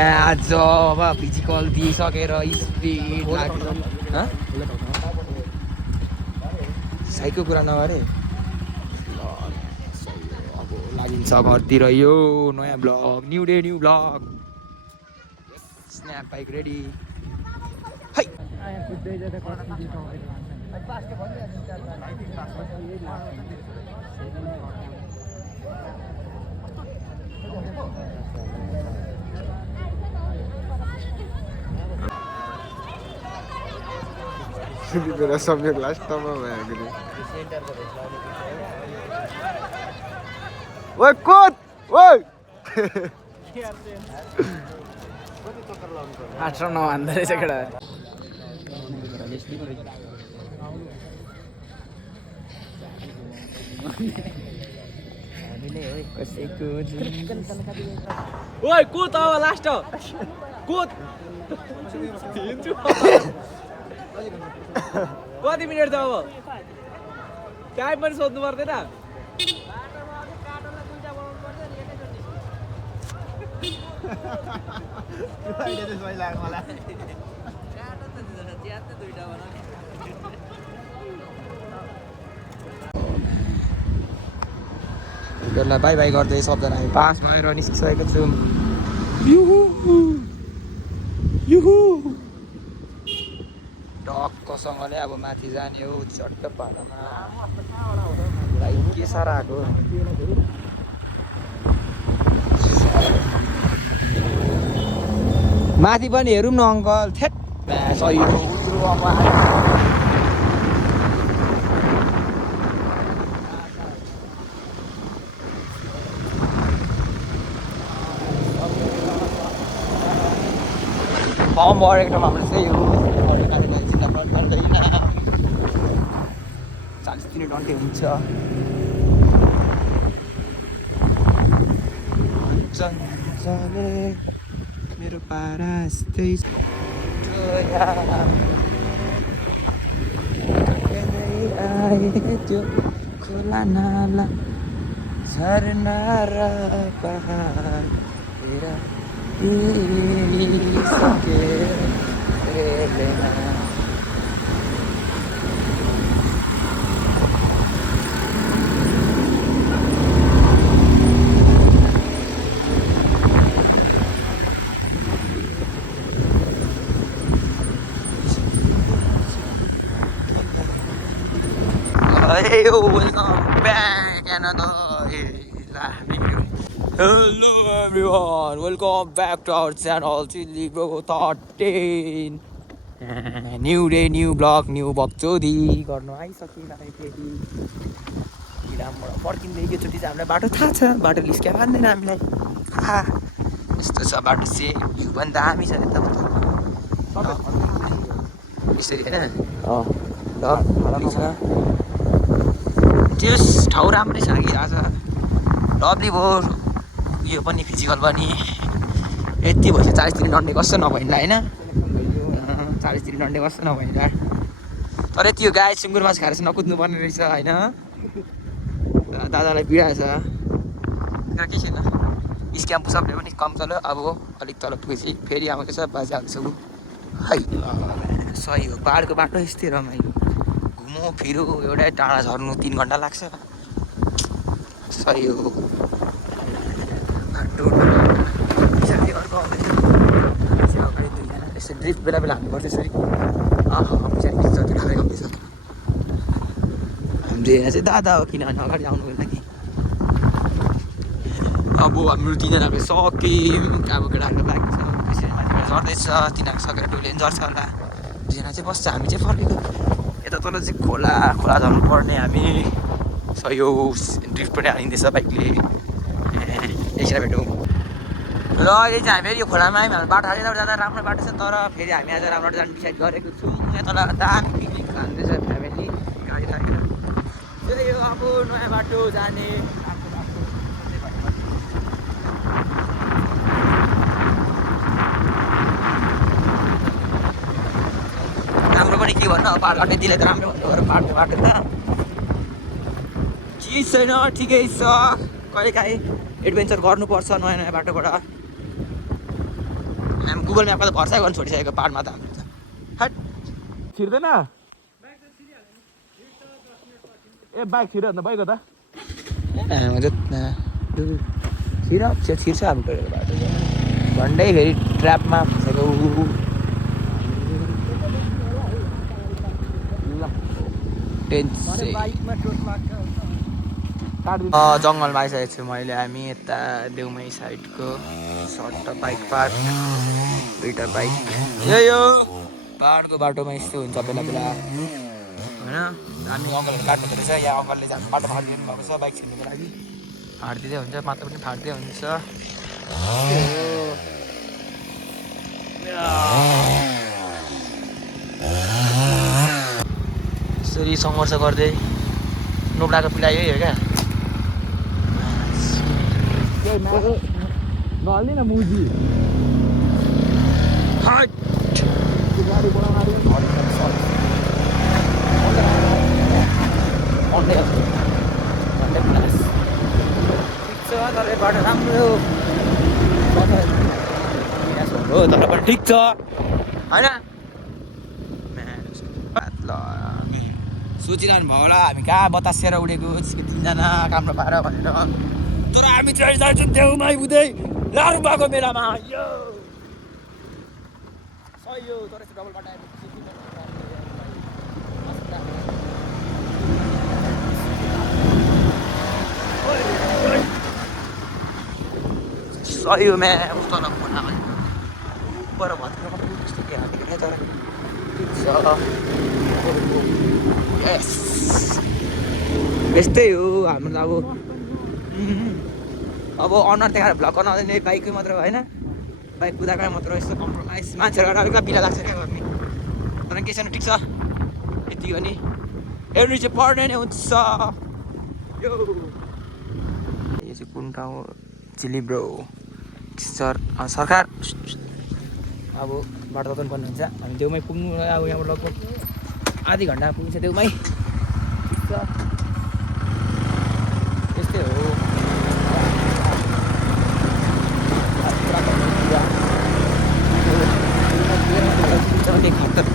आज अब physical दिइसकेर speed लाग्यो साइको कुरा नगरे अब लागिन्छ घरतिर यो नयाँ blog new day new blog snap bike ready है मेरा सम्यक लास्टमा भयो ओए कोत ओए 8 र 9 हान्दै रहेछ केटा ओए कुद अब लास्ट कुद कति मिनट छ अब टाइम पनि सोध्नु पर्दैन बाई बाई गर्दै सबजना हामी पासमा आएर निस्किसकेको छौँ टक्कसँगले अब माथि जाने हो चट्ट पारामा लाइट के साह्रो आएको माथि पनि हेरौँ न अङ्कल थेट सही हो फर्म बढेको ठाउँमा हाम्रो चाहिँ हो 40 मिनट घन्टे हुन्छ मेरो पारा यस्तै त्यो खोला नाला झरना र पहाड Hey, welcome back another Hello everyone, welcome back to our channel Chilli Bro 13 New day, new vlog, new बक्चोदी गर्नु आइसकिन फेरि इलामबाट फर्किँदै एकचोटि चाहिँ हामीलाई बाटो थाहा छ बाटो लिस्क्या मान्दैन हामीलाई यस्तो छ बाटो चाहिँ भ्यू पनि दामी छ यताबाट यसरी होइन त्यस ठाउँ राम्रै छ कि आज लभली भयो यो पनि फिजिकल पनि यति भएपछि 40 दिन डन्डे कस्तो नभइला होइन 40 दिन डन्डे कस्तो नभइला तर यति यो गाई सुँगुर मासु खाएर चाहिँ नकुद्नु पर्ने रहेछ होइन दादालाई पीडा छ तर के छैन स्क्याम पुसअपले पनि कम चल्यो अब अलिक तल पुगेपछि फेरि आउँदैछ बाजे आउँदैछ है सही हो पाहाडको बाटो यस्तै रमाइलो घुमो फिरो एउटै टाढा झर्नु 3 घन्टा लाग्छ सही हो बाटो पछाडि अर्को आउँदैछ अगाडि दुईजना यसो ड्रिफ्ट बेला बेला हान्नुपर्छ यसरी पछाडि पछि जति खाँदै आउँदैछ हाम्रो यहाँ चाहिँ दादा हो किनभने अगाडि आउनु भएन कि अब हाम्रो तिनीहरूको सक्यौँ अब केटाहरूको बाँकी छ त्यसरी माथिबाट झर्दैछ तिनीहरूको सकेर टोइलेट झर्छ होला दुईजना चाहिँ बस्छ हामी चाहिँ फर्केको यता तल चाहिँ खोला झर्नु पर्ने हामी सही हो ड्रिफ्ट पनि हालिँदैछ बाइकले एकछिन भेटौँ र अहिले चाहिँ हामी फेरि यो खोलामा आयौँ हाम्रो बाटो हालेर जाँदा राम्रो बाटो छ तर फेरि हामी आज राम्रो जानु डिसाइड गरेको छौँ यहाँ तल दामी पिकनिक खाँदैछ फ्यामिली गाडी राखेर फेरि यो अब नयाँ बाटो जाने राम्रो पनि के भन्नु अब बाटो दिले त राम्रो बाटो त चिज छैन ठिकै छ कहिलेकाहीँ एडभेन्चर गर्नुपर्छ नयाँ नयाँ बाटोबाट गुगल म्यापमा त भर्सा गर्नु छोडिसकेको पाहाडमा त हाम्रो त हट छिर्दैन ए बाइक छिर्दैन बाइक हो त छिर्छ हामी टोरेको बाटो झन्डै फेरि ट्र्यापमा फसेको जङ्गलमा आइसकेको छु मैले हामी यता देउमाई साइडको सर्ट बाइक पार्क दुईवटा बाइक यो पाहाडको बाटोमा यस्तो हुन्छ बेला बेला होइन हामी अङ्कलहरू काट्नु रहेछ यहाँ अङ्कलले बाटो फाटिदिनु भएको छ बाइक छिर्नुको लागि फाटिदिँदै हुन्छ मात्र पनि फाट्दै हुन्छ यसरी सङ्घर्ष गर्दै नोब्लाको पिलाइ यही हो क्या नहाल्ने न मुजी तर बाटो राम्रो हो तर पनि ठिक छ होइन सोचिरहनु भयो होला हामी कहाँ बतासेर उडेको त्यसको 3 जना काम पाएर भनेर तर हामी चाहिँ जान्छौँ देउमाई हुँदै लारुबाको मेलामा यो सही हो तर डबल बाटो सही हो म्या उस्तो नपुना पर भत्र त्यस्तो के हालेको तर ठिक छ यस यस्तै हो हाम्रो अब अनुहार देखाएर भ्लग गर्न आउँदैन बाइकै मात्र होइन बाइक कुदाएकै मात्र यस्तो कम्प्रोमाइज मान्छेहरू अलिकति पिला लाग्छ क्या गर्ने तर के छैन ठिक छ यति हो नि हेर्नु चाहिँ पढ्ने नै हुन्छ यो चाहिँ कुन ठाउँ चिली ब्रो सरकार अब बाटो पनि पर्ने हुन्छ हामी देउमाई पुग्नु अब यहाँबाट लगभग आधी घन्टामा पुगिन्छ देउमाई त्यस्तै हो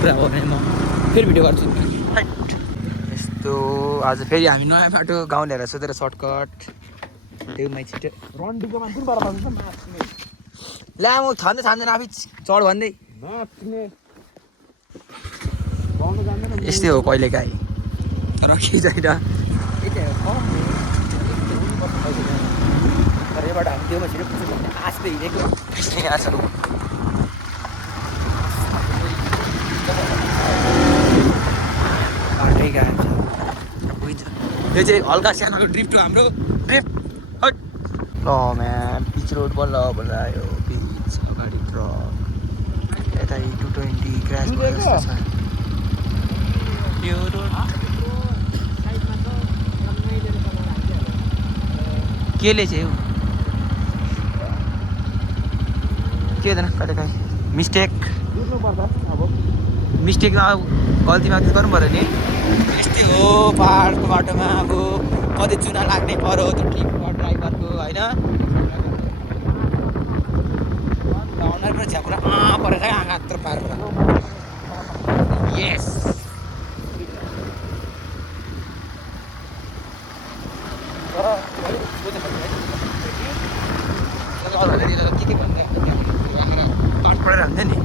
पुरा हो भने म फेरि भिडियो गर्छु यस्तो आज फेरि हामी नयाँ बाटो गाउँ ल्याएर सोधेर सर्टकट देउमाई छिटो रन्डीको मान्छे बडा पाउँछ नाच्ने ल्या म छान्दै छान्दैन आफै चढ भन्दै नाच्ने गाउनु जान्दैन यस्तै हो कहिलेकाहीँ तर के छैन तर योबाट हामी देउमा छिटो पुग्छ भन्ने आस्ते हिँडेको यस्तै आशहरू बाटै गएको छ बुझ्छ यो चाहिँ हल्का सानो ड्रिफ्ट हो हाम्रो ड्रिफ्ट हट म्याम पिच रोड बल्ल बल्ल आयो पिच अगाडि ट्रक यता 220 क्रास भएको छ यो रोड केले चाहिँ हो के हुँदैन कहिले काहीँ मिस्टेक मिस्टेकमा अब गल्तीमा त गर्नु पऱ्यो नि यस्तै हो पाहाडको बाटोमा अब कतै चुना लाग्ने पऱ्यो त्यो ठिक ड्राइभरको होइन अनुहारको झ्यापुरा परेछ क्या आँखात्र पारेर यस के भन्दै पाठ पढेर हुन्थ्यो नि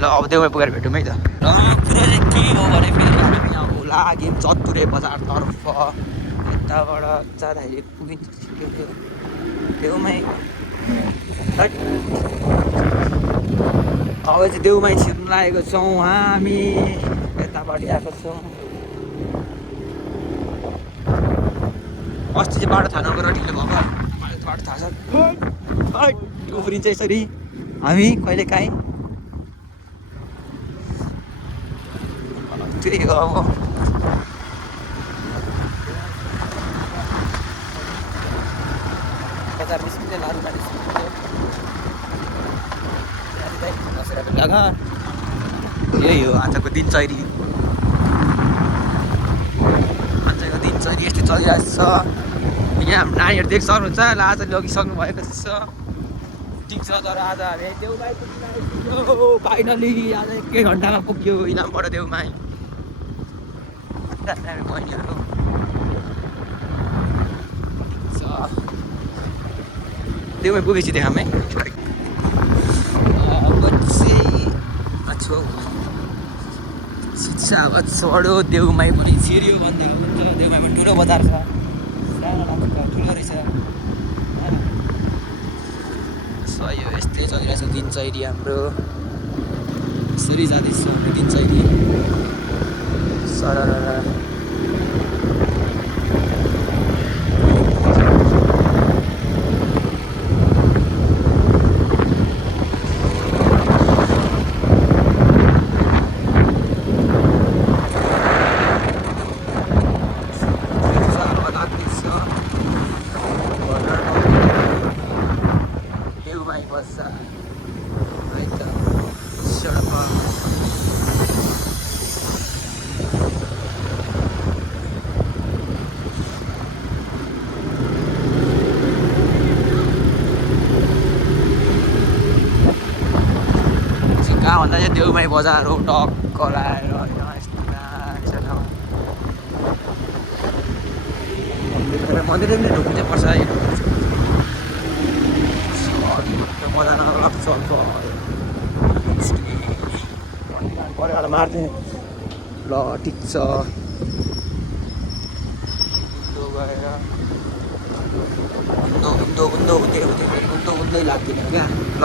ल अब देउमाई पुगेर भेटौँ है त ल कुरो चाहिँ के हो भने फेरि हामी यहाँ लाग्यौँ चतुरे बजारतर्फ यताबाट जाँदाखेरि पुगिन्छ छिटो देउमाई अब चाहिँ देउमाई छिर्नु लागेको छौँ हामी यतापट्टि आएको छौँ अस्ति चाहिँ बाटो थाहा नगरेर ढिलो भएको बाटो थाहा छ उफ्रिन्छ यसरी हामी कहिले काहीँ त्यही हो अब बजार निस्किँदै लानु यही हो आजको दिनचर्या आजको दिनचर्या यस्तै चलिरहेको छ यहाँ नानीहरू देख्छ सक्नुहुन्छ ल आजले लगिसक्नु भएको छ ठिक छ तर आज हामी देउमाई पुग्यो फाइनली आज 1 घन्टामा पुग्यो इनामबाट देउमाई बहिनीहरू देउमाई पुगेपछि देखाम है शिक्षा अब छोड्यो देउमाई पनि छिर्यो भन्दा हुन्छ देउमाईमा ठुलो बजार छ सानो ठुलो रहेछ यो यस्तै चलिरहेछ दिनचर्या हाम्रो यसरी जाँदैछ हाम्रो दिनचर्या सरर भन्दा चाहिँ देउमाई बजार हो टक्क लाएर होइन यस्तो मन्दिर पनि ढुक्नु चाहिँ पर्छ मजा नलाग्छ परेर मार्ने ल ठिक छ गएर उन्दै लाग्दैन क्या ल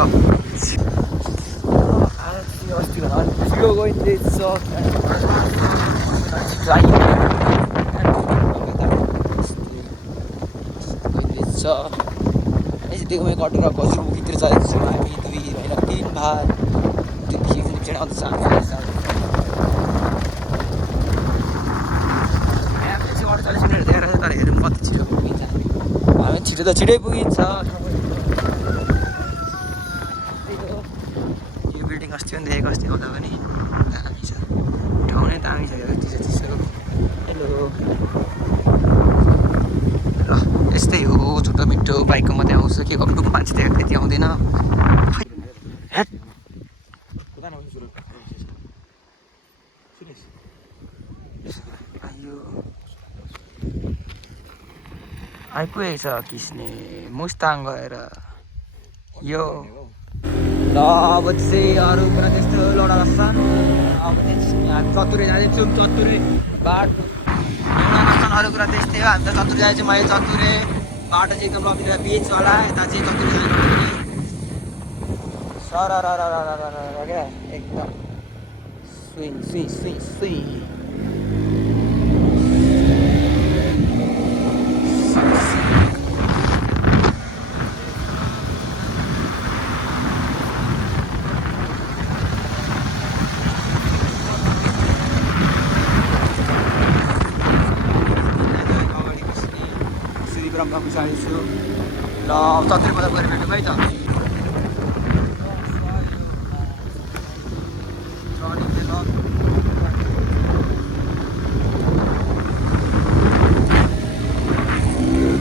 Still going this song. Deumai कटेर गजुरमुखीतिर जाँदैछ हामी 2 होइन 3 भाइ त्यो फिल्म चाहिँ आउँदैछ तर हेरौँ कति छिटो पुगिन्छ हामी छिटो त छिटै पुगिन्छ यो बिल्डिङ अस्ति पनि देखेको अस्ति आउँदा पनि दामी छ ठाउँ नै दामी छ चिसो हेलो ल यस्तै हो छोटो मिठो बाइकको मात्रै आउँछ के गर्नु मान्छे त्यहाँ त्यति आउँदैन आइपुगेको छ किस्ने मुस्ताङ गएर यो ल अब चाहिँ अरू कुरा त्यस्तो लडा लाग्छन् अब चाहिँ हामी चतुरे जाँदैछौँ चतुरे बाटो अरू कुरा त्यस्तै हो हामी त चतुरे जाँदैछौँ मैले चतुरे बाटो चाहिँ एकदम लम्बिलो बिचवाला यता चाहिँ चतुरे जानु सर क्या एकदम स्विङ स्विङ स्विङ स्विङ ब्रह्म पछाडि छु ल चतुरे बजार गएर भेटौँ है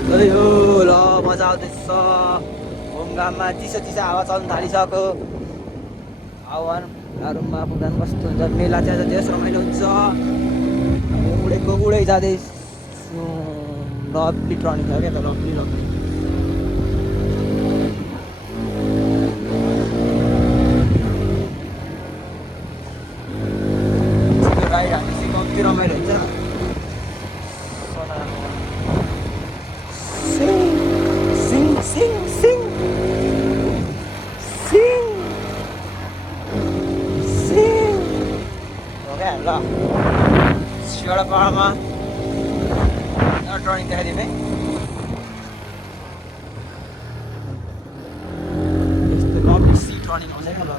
त हो ल मजा आउँदैछ घुमघाममा चिसो चिसो हावा चल्नु थालिसक्यो हावाहरूमा पुग्दा कस्तो हुन्छ मेला चाहिँ धेरै रमाइलो हुन्छ उडेको उडै जाँदैछु लभली टर्निङ छ क्या त लभली राइड हामी चाहिँ कम्ती रमाइलो हुन्छ सिङ सिङ सिङ सिङ सिङ हो क्या ल सिँगडा पाहाडमा टर्निङ देखाइदिउँ है यस्तो लभली सी टर्निङ आउँछ क्या ल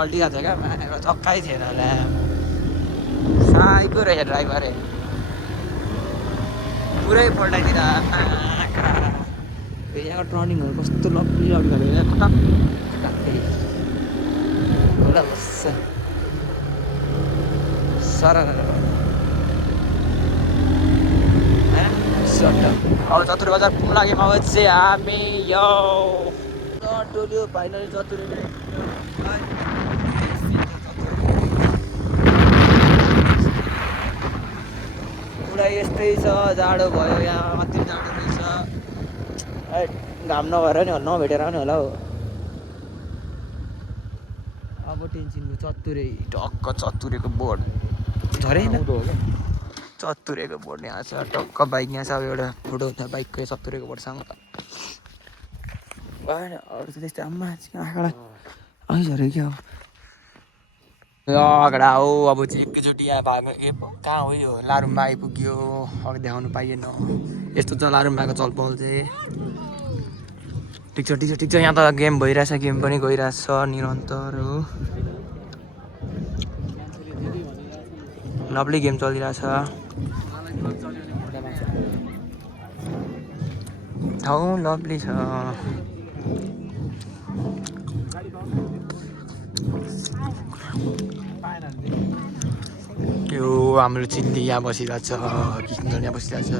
पल्टिरहेको छ क्या मानेर चक्कै थिएन ल्याम साइको रहेछ ड्राइभर पुरै पल्टाइदिएर यहाँको टर्निङहरू कस्तो लप्ली लप्ली खाले खटाक खटाक्कै होला बस्छ सर अब चतुर बजार पुग्नु लाग्यो अब चाहिँ हामी यो डोल्यो फाइनली चतुर पुरा यस्तै छ जाडो भयो यहाँ कति जाडो रहेछ घाम नभएर नि नभेटेर नि होला हौ अब टेन्सनको चतुरे टक्क चतुरेको बोर्ड झरे चतुरेको बोर्ड यहाँ छ टक्क बाइक यहाँ छ अब एउटा फोटो छ बाइकको चतुरेको बोर्डसँग भएन अरू त त्यस्तै आम्मा आँखालाई है झऱ्यो क्या अगडा हो अब चाहिँ एकैचोटि यहाँ भाग्नु ए कहाँ हो यो लारुम्बा आइपुग्यो अघि देखाउनु पाइएन यस्तो छ लारुम्बाको चलपल चाहिँ ठिक छ यहाँ त गेम भइरहेछ गेम पनि गइरहेछ निरन्तर हो लभली गेम चलिरहेछ ठाउँ लभली छ यो हाम्रो चिल्ली यहाँ बसिरहेछ किसन यहाँ बसिरहेछ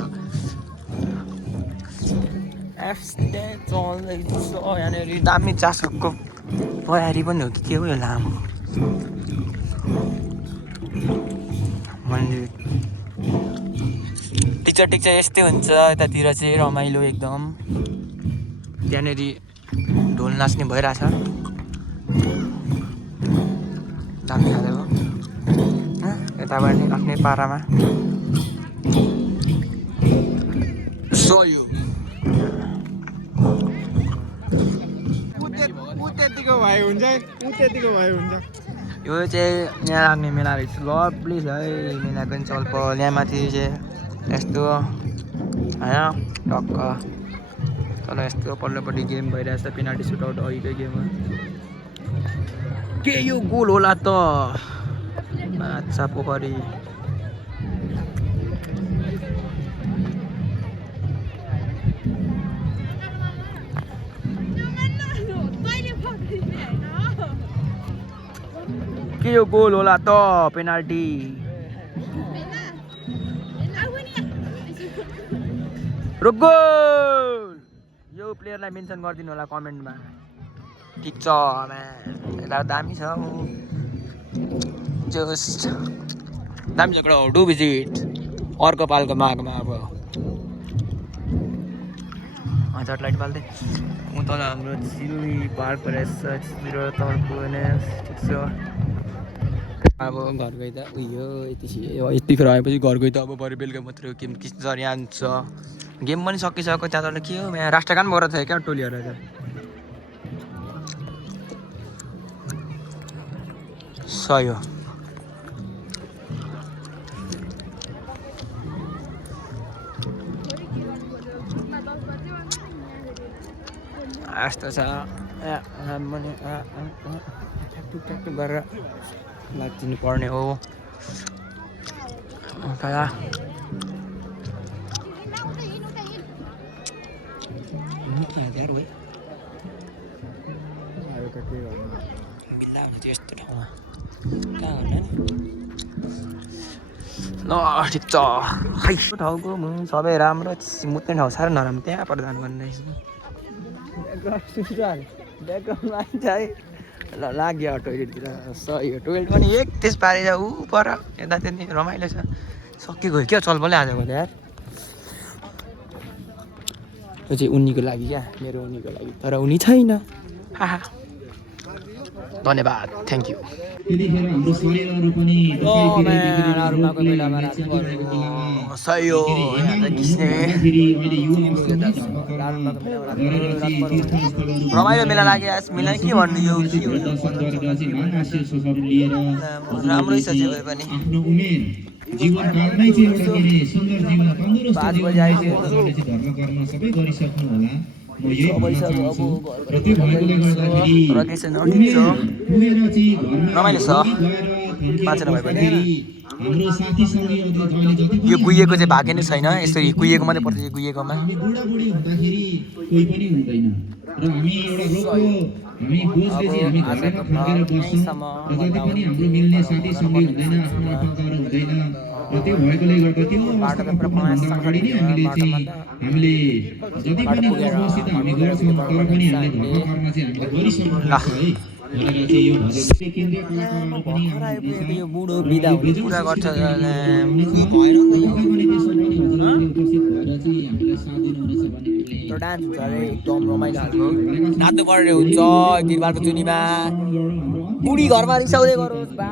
चल्दैछ यहाँनिर दामी चासोको तयारी पनि हो कि के हो यो लामो मन्दिर ठिक छ यस्तै हुन्छ यतातिर चाहिँ रमाइलो एकदम त्यहाँनिर ढोल नाच्ने भइरहेछ दामी खाले हो यताबाट नि आफ्नै पारामा सोयो त्यतिको भए हुन्छ यो चाहिँ यहाँ लाग्ने मेला रहेछ लभली छ है मेलाको पनि चलपल यहाँ माथि चाहिँ यस्तो होइन टक्क तल यस्तो पल्लोपट्टि गेम भइरहेछ पेनाल्टी सुटआउट अघिकै गेममा के यो गोल होला त माछा पोखरी के यो गोल होला त पेनाल्टी र गोल यो प्लेयरलाई मेन्सन गरिदिनु होला कमेन्टमा ठिक छ यता दामी छ जस्ट दामी छ डु भिजिट अर्को पालको माघमा अब हजार लाइट पाल्दै म तल हाम्रो चिल्ली पार्क रहेछ तर्को ठिक छ अब घर गइ त उयो यतिखेर आएपछि घर गइ त अब बरु बेलुका मात्रै हो गेम किसर यहाँ छ गेम पनि सकिसक्यो त्यहाँ त के हो यहाँ राष्ट्रगान भएर थियो क्या टोलीहरू त सही हो यस्तो छ ट्याक्टुक गरेर लागिदिनु पर्ने हो यस्तो ठाउँमा कहाँ गर्ने ल ठिक छ खै ठाउँको सबै राम्रो मुत्ने ठाउँ साह्रो नराम्रो त्यहाँ पर जानुपर्ने रहेछ ब्याकग्राउन्डमा आइन्छ है ल लाग्यो टोइलेटतिर सही हो टोइलेट पनि एक त्यस पारे ऊ पर यता त्यति रमाइलो छ सकिएको क्या चलबलै आजको त यार त्यो चाहिँ उनीको लागि क्या मेरो उनीको लागि तर उनी छैन धन्यवाद थ्याङ्क यू सही हो रमाइलो मेला लाग्यो मेला के भन्नु यो राम्रै छ जे भए पनि 5 बजे आइदियो धर्म कर्म सबै गरिसक्नु होला म यही भन्न चाहन्छु र त्यो भएकोले गर्दाखेरि तर केही छैन, ठिक छ। पुगेर चाहिँ घरमा रमाइलो छ। गएर बाँचेर भए पनि। हाम्रो साथी सङ्गीहरूले तपाईँले जति पनि यो कुहिएको चाहिँ भागे नै छैन, यसरी कुहिएको मात्रै पर्छ यो कुहिएकोमा। हामी बुढाबुढी हुँदाखेरि कोही पनि हुँदैन र हामी एउटा रोगको हामी बोझले चाहिँ हामी घरैमा फर्केर बस्छौँ र जति पनि हाम्रो मिल्ने साथी सङ्गी हुँदैन, आफ्नो आफन्तहरू हुँदैन र त्यो भएकोले गर्दा त्यो अवस्थामा पुग्नुभन्दा अगाडि नै हामीले जति पनि अवस्थित हामी गर्छौँ तर पनि हामीले धर्म कर्म चाहिँ हामीले गरिसक्नुपर्छ है भनेर चाहिँ यो भजन केन्द्रीय कलाकारहरू पनि यो बुढो बिदा हुने कुरा गर्छ डान्स हुन्छ अरे एकदम रमाइलो खालको नाच्नु पर्ने हुन्छ गिरबारको चुनीमा बुढी घरमा रिसाउँदै गरोस् बा